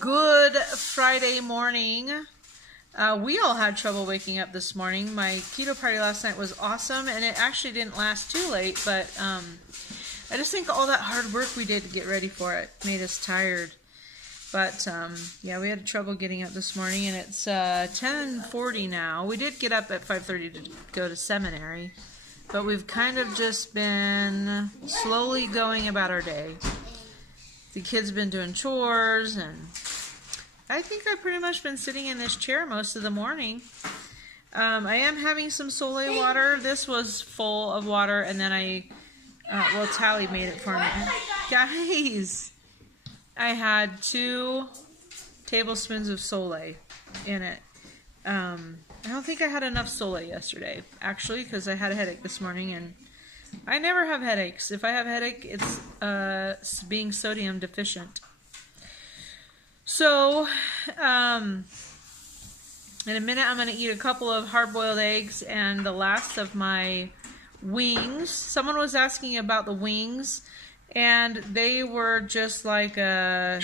Good Friday morning. We all had trouble waking up this morning. My keto party last night was awesome, and it actually didn't last too late, but I just think all that hard work we did to get ready for it made us tired. But yeah, we had trouble getting up this morning, and it's 10:40 now. We did get up at 5:30 to go to seminary, but we've kind of just been slowly going about our day. The kids have been doing chores, and I think I've pretty much been sitting in this chair most of the morning. I am having some Soleil water. This was full of water, and then well, Tally made it for me. Guys, I had 2 tablespoons of Soleil in it. I don't think I had enough Soleil yesterday, actually, because I had a headache this morning, and I never have headaches. If I have a headache, it's being sodium deficient. So, in a minute, I'm going to eat a couple of hard-boiled eggs and the last of my wings. Someone was asking about the wings, and they were just like original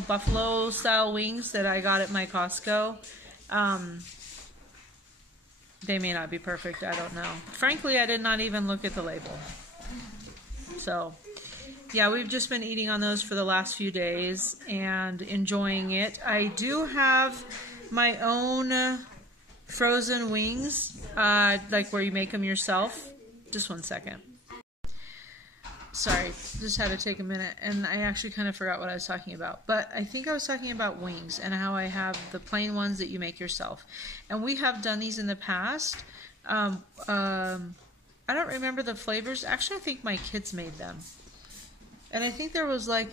buffalo-style wings that I got at my Costco. They may not be perfect, I don't know. Frankly, I did not even look at the label. So, yeah, we've just been eating on those for the last few days and enjoying it. I do have my own frozen wings, like where you make them yourself. Just one second. Sorry, just had to take a minute, and I actually kind of forgot what I was talking about. But I think I was talking about wings and how I have the plain ones that you make yourself. And we have done these in the past. I don't remember the flavors. Actually, I think my kids made them. And I think there was like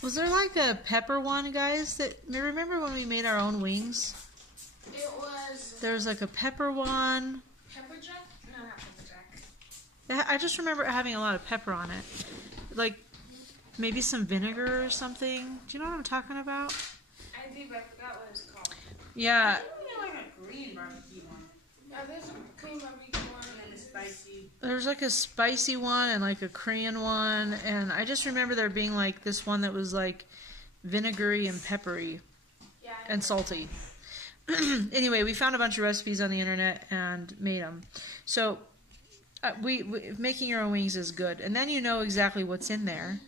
was there like a pepper one, guys? Remember when we made our own wings? It was... There was like a pepper one. Pepper jack? No, not pepper jack. I just remember having a lot of pepper on it. Like, maybe some vinegar or something. Do you know what I'm talking about? I think I forgot what it's called. Yeah. I think we had like a green barbecue one. Yeah, there's a cream barbecue one. And a spicy. There's like a spicy one and like a Korean one. And I just remember there being like this one that was like vinegary and peppery. Yeah. And salty. Anyway, we found a bunch of recipes on the internet and made them. So... making your own wings is good, and then you know exactly what's in there.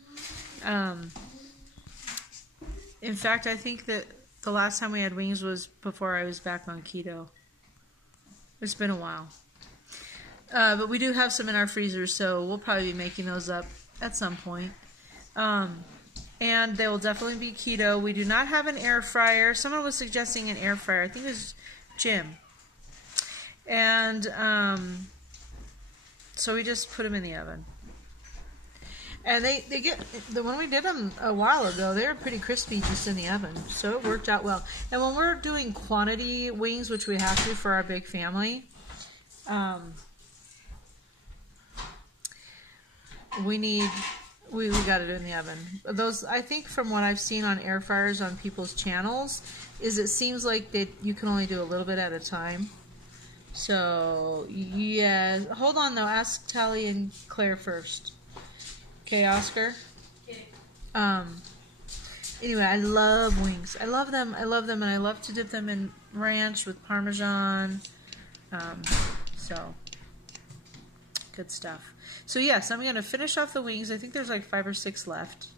In fact, I think that the last time we had wings was before I was back on keto. It's been a while. But we do have some in our freezer, so we'll probably be making those up at some point. And they will definitely be keto. We do not have an air fryer. Someone was suggesting an air fryer. I think it was Jim. And, so we just put them in the oven. And when we did them a while ago, they were pretty crispy just in the oven. So it worked out well. And when we're doing quantity wings, which we have to for our big family, we got it in the oven. Those, I think from what I've seen on air fryers on people's channels, is it seems like you can only do a little bit at a time. So, yeah. Hold on, though. Ask Tally and Claire first. Okay, Oscar? Okay. Anyway, I love wings. I love them. I love them, and I love to dip them in ranch with Parmesan. So, good stuff. So, yes, I'm going to finish off the wings. I think there's like 5 or 6 left.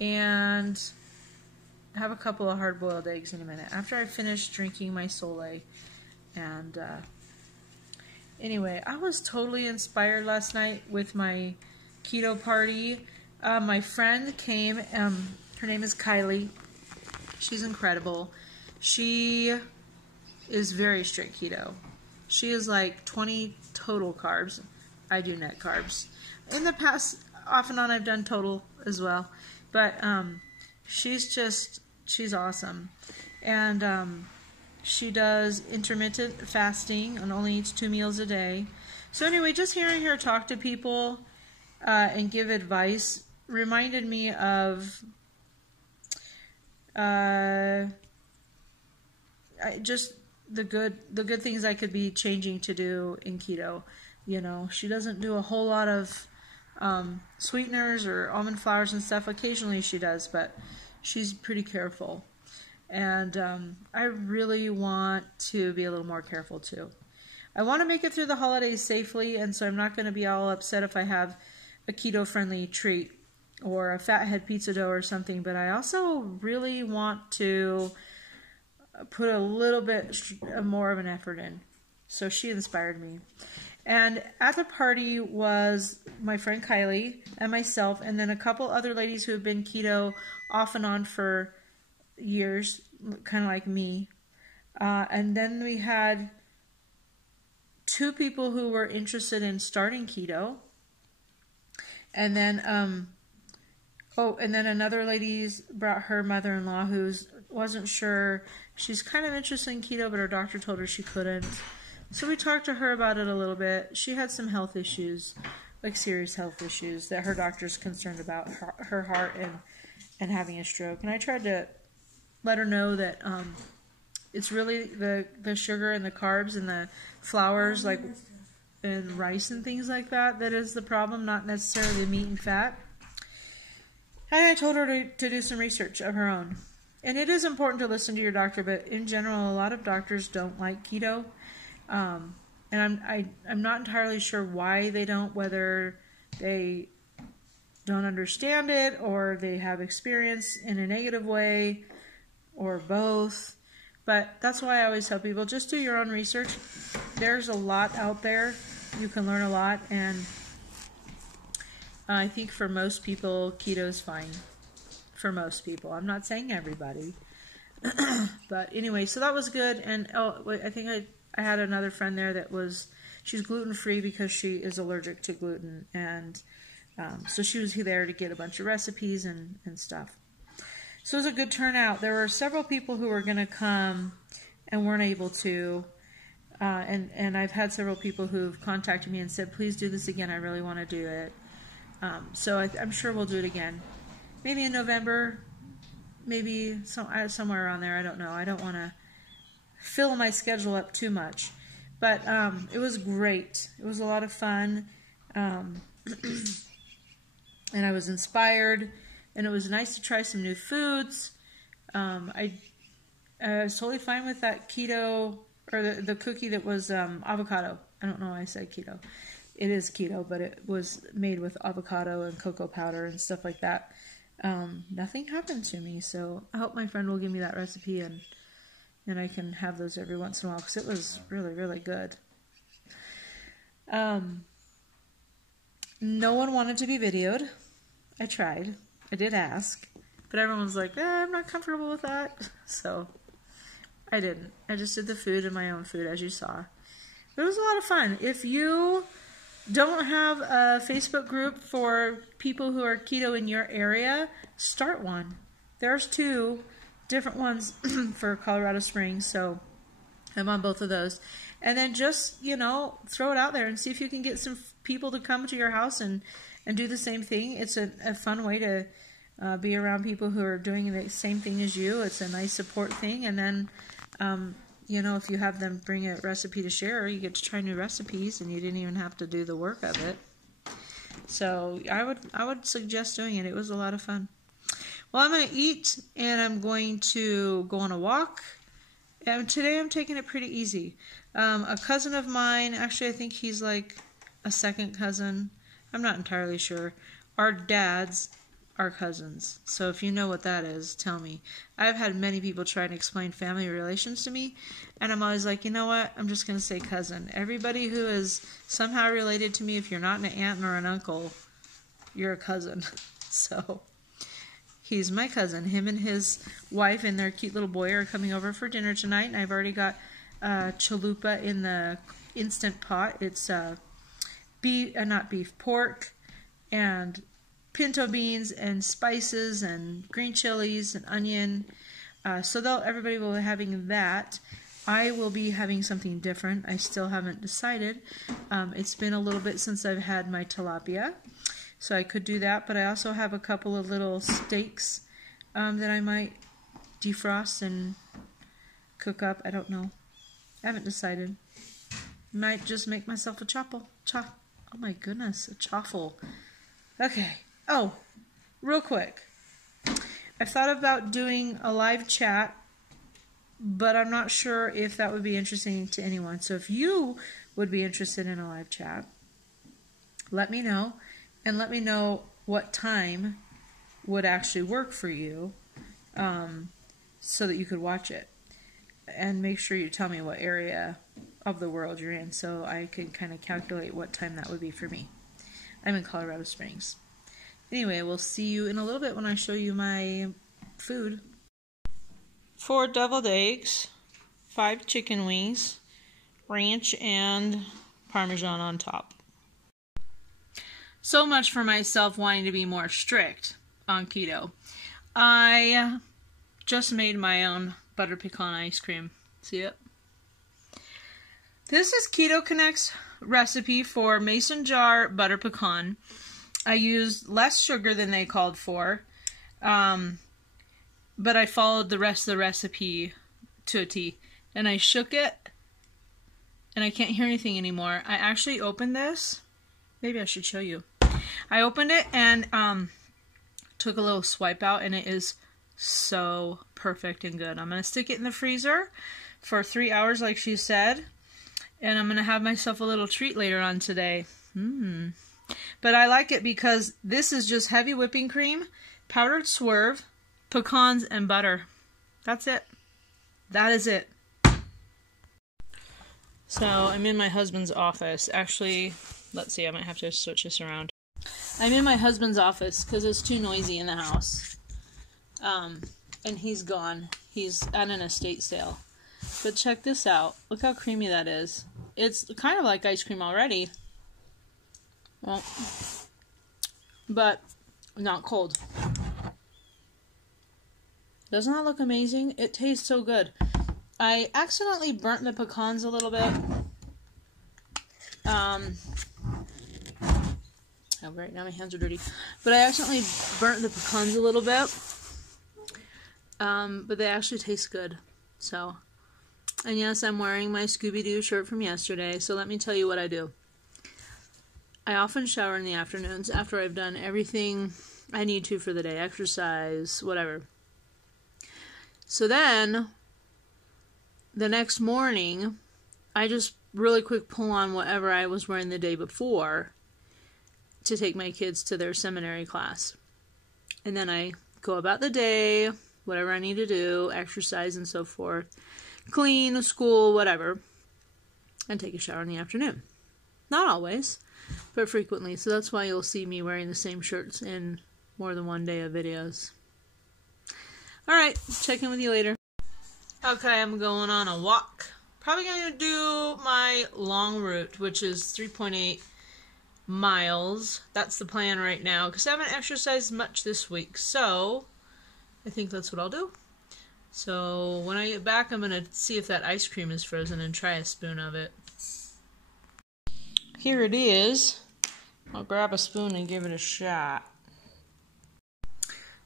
And have a couple of hard-boiled eggs in a minute. After I finish drinking my Soleil. And anyway, I was totally inspired last night with my keto party. My friend came. Her name is Kylie. She's incredible. She is very strict keto. She is like 20 total carbs. I do net carbs. In the past, off and on, I've done total as well. But she's awesome. And she does intermittent fasting and only eats 2 meals a day. So anyway, just hearing her talk to people and give advice reminded me of just the good things I could be changing to do in keto. You know, she doesn't do a whole lot of sweeteners or almond flours and stuff. Occasionally she does, but she's pretty careful. And I really want to be a little more careful too. I want to make it through the holidays safely, and so I'm not going to be all upset if I have a keto-friendly treat or a fathead pizza dough or something, but I also really want to put a little bit more of an effort in. So she inspired me. And at the party was my friend Kylie and myself, and then a couple other ladies who have been keto off and on for years, kind of like me. And then we had 2 people who were interested in starting keto. And then, and then another lady brought her mother-in-law who wasn't sure. She's kind of interested in keto, but her doctor told her she couldn't. So we talked to her about it a little bit. She had some health issues, like serious health issues that her doctor's concerned about, her heart and having a stroke. And I tried to let her know that it's really the sugar and the carbs and the flours, like and rice and things like that is the problem, not necessarily the meat and fat. And I told her to do some research of her own. And it is important to listen to your doctor, but in general, a lot of doctors don't like keto. And I'm not entirely sure why they don't, whether they don't understand it or they have experience in a negative way or both. But that's why I always tell people, just do your own research. There's a lot out there. You can learn a lot, and I think for most people, keto is fine. For most people. I'm not saying everybody. But anyway, so that was good. And I think I had another friend there that she's gluten-free because she is allergic to gluten. And so she was there to get a bunch of recipes and stuff. So it was a good turnout. There were several people who were going to come and weren't able to. And I've had several people who've contacted me and said, please do this again. I really want to do it. So I'm sure we'll do it again. Maybe in November. Maybe somewhere around there. I don't know. I don't want to fill my schedule up too much. But it was great. It was a lot of fun. And I was inspired. And it was nice to try some new foods. I was totally fine with that keto, or the cookie that was avocado. I don't know why I said keto. It is keto, but it was made with avocado and cocoa powder and stuff like that. Nothing happened to me, so I hope my friend will give me that recipe and I can have those every once in a while because it was really, really good. No one wanted to be videoed. I tried. I did ask, but everyone was like, I'm not comfortable with that, so I didn't. I just did the food and my own food, as you saw. It was a lot of fun. If you don't have a Facebook group for people who are keto in your area, start one. There's 2 different ones for Colorado Springs, so I'm on both of those. And then just, throw it out there and see if you can get some people to come to your house and do the same thing. It's a fun way to be around people who are doing the same thing as you. It's a nice support thing. And then, if you have them bring a recipe to share, you get to try new recipes and you didn't even have to do the work of it. So I would suggest doing it. It was a lot of fun. Well, I'm going to eat and I'm going to go on a walk. And today I'm taking it pretty easy. A cousin of mine, actually I think he's like a second cousin. I'm not entirely sure. Our dads are cousins. So if you know what that is, tell me. I've had many people try to explain family relations to me, and I'm always like, you know what? I'm just going to say cousin. Everybody who is somehow related to me, if you're not an aunt or an uncle, you're a cousin. So he's my cousin. Him and his wife and their cute little boy are coming over for dinner tonight, and I've already got chalupa in the Instant Pot. It's pork and pinto beans and spices and green chilies and onion. So everybody will be having that. I will be having something different. I still haven't decided. It's been a little bit since I've had my tilapia, so I could do that. But I also have a couple of little steaks that I might defrost and cook up. I don't know. I haven't decided. Might just make myself a oh my goodness, a chaffle. Okay. Oh, real quick. I thought about doing a live chat, but I'm not sure if that would be interesting to anyone. So if you would be interested in a live chat, let me know, and let me know what time would actually work for you, so that you could watch it. And make sure you tell me what area of the world you're in so I can kind of calculate what time that would be for me. I'm in Colorado Springs. Anyway, we'll see you in a little bit when I show you my food. 4 deviled eggs, 5 chicken wings, ranch and Parmesan on top. So much for myself wanting to be more strict on keto. I just made my own butter pecan ice cream. See it? This is Keto Connect's recipe for mason jar butter pecan. I used less sugar than they called for, but I followed the rest of the recipe to a T. And I shook it, and I can't hear anything anymore. I actually opened this. Maybe I should show you. I opened it and took a little swipe out, and it is so perfect and good. I'm going to stick it in the freezer for 3 hours like she said, and I'm going to have myself a little treat later on today. But I like it because this is just heavy whipping cream, powdered swerve, pecans, and butter. That's it. That is it. So I'm in my husband's office. Actually, let's see, I might have to switch this around. I'm in my husband's office because it's too noisy in the house. And he's gone. He's at an estate sale. But check this out. Look how creamy that is. It's kind of like ice cream already. Well, but not cold. Doesn't that look amazing? It tastes so good. I accidentally burnt the pecans a little bit. Oh, right now my hands are dirty. But I accidentally burnt the pecans a little bit. But they actually taste good. So, and yes, I'm wearing my Scooby-Doo shirt from yesterday. So let me tell you what I do. I often shower in the afternoons after I've done everything I need to for the day. Exercise, whatever. So then, the next morning, I just really quick pull on whatever I was wearing the day before to take my kids to their seminary class. And then I go about the day, whatever I need to do, exercise and so forth, clean, school, whatever, and take a shower in the afternoon. Not always, but frequently. So that's why you'll see me wearing the same shirts in more than one day of videos. Alright, check in with you later. Okay, I'm going on a walk. Probably going to do my long route, which is 3.8 miles. That's the plan right now, because I haven't exercised much this week, so I think that's what I'll do. So when I get back, I'm going to see if that ice cream is frozen and try a spoon of it. Here it is. I'll grab a spoon and give it a shot.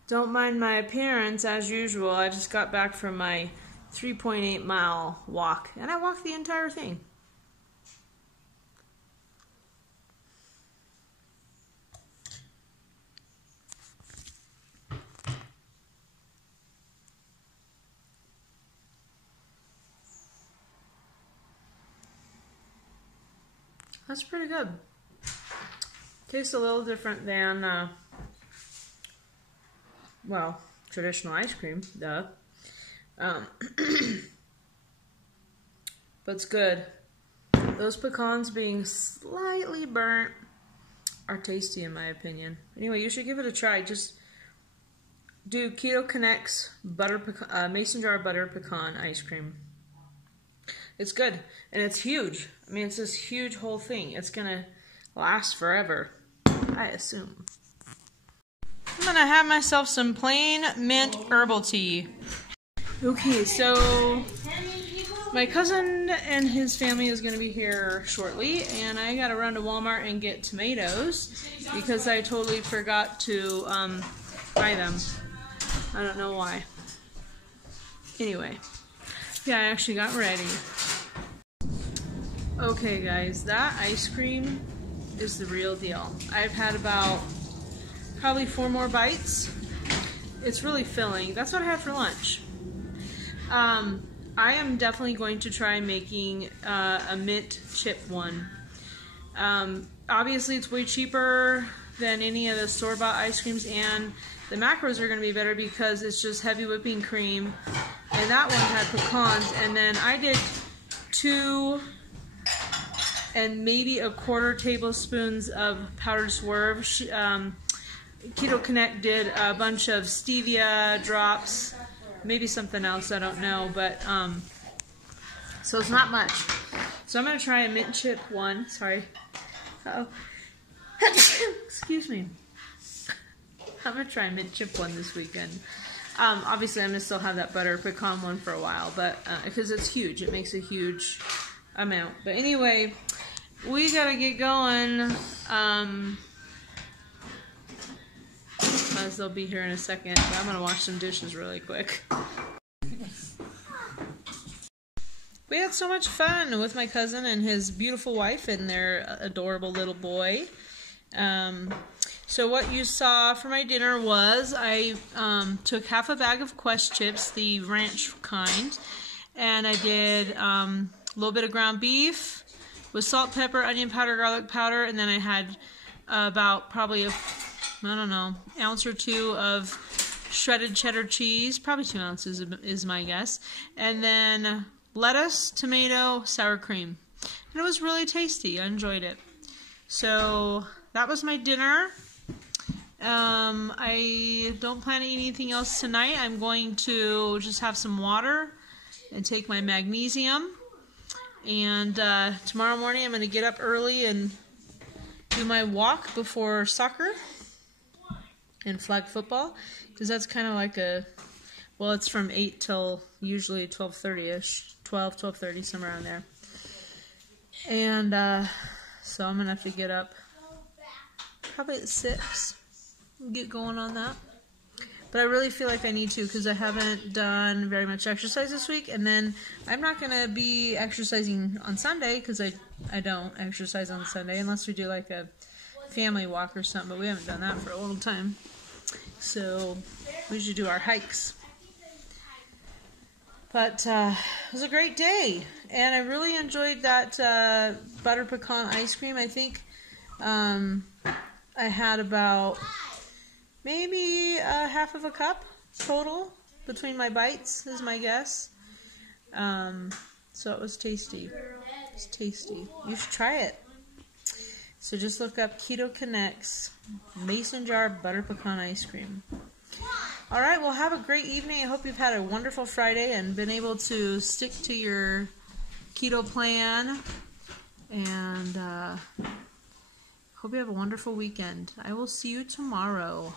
Don't mind my appearance, as usual. I just got back from my 3.8 mile walk, and I walked the entire thing. That's pretty good. Tastes a little different than, well, traditional ice cream, duh. But it's good. Those pecans being slightly burnt are tasty in my opinion. Anyway, you should give it a try. Just do Keto Connect's mason jar butter pecan ice cream. It's good, and it's huge. I mean, it's this huge whole thing. It's gonna last forever, I assume. I'm gonna have myself some plain mint herbal tea. Okay, so my cousin and his family is gonna be here shortly, and I gotta run to Walmart and get tomatoes because I totally forgot to buy them. I don't know why. Anyway, yeah, I actually got ready. Okay guys, that ice cream is the real deal. I've had about probably 4 more bites. It's really filling. That's what I had for lunch. I am definitely going to try making a mint chip one. Obviously, it's way cheaper than any of the store-bought ice creams, and the macros are going to be better because it's just heavy whipping cream. And that one had pecans, and then I did 2 and maybe 1/4 tablespoons of powdered swerve. Keto Connect did a bunch of stevia drops, maybe something else, I don't know, but so it's not much. So I'm going to try a mint chip one. Sorry. Uh-oh. Excuse me. I'm going to try a mint chip one this weekend. Obviously, I'm going to still have that butter pecan one for a while, but because it's huge. It makes a huge amount. But anyway, we got to get going. As they'll be here in a second, but I'm going to wash some dishes really quick. We had so much fun with my cousin and his beautiful wife and their adorable little boy. So what you saw for my dinner was I took half a bag of Quest chips, the ranch kind, and I did a little bit of ground beef with salt, pepper, onion powder, garlic powder, and then I had about probably ounce or 2 of shredded cheddar cheese, probably 2 ounces is my guess, and then lettuce, tomato, sour cream. And it was really tasty. I enjoyed it. So that was my dinner. I don't plan to eat anything else tonight. I'm going to just have some water and take my magnesium. And tomorrow morning I'm going to get up early and do my walk before soccer and flag football, because that's kind of like it's from 8 till usually 12:30ish, 12:30, somewhere around there. And so I'm gonna have to get up probably at 6 and get going on that. But I really feel like I need to, because I haven't done very much exercise this week, and then I'm not gonna be exercising on Sunday, because I don't exercise on Sunday unless we do like a family walk or something, but we haven't done that for a long time. So we usually do our hikes. But it was a great day, and I really enjoyed that butter pecan ice cream. I think I had about maybe half of a cup total between my bites, is my guess. So it was tasty. It's tasty. You should try it. So just look up Keto Connect's mason jar butter pecan ice cream. All right, well, have a great evening. I hope you've had a wonderful Friday and been able to stick to your keto plan. And hope you have a wonderful weekend. I will see you tomorrow.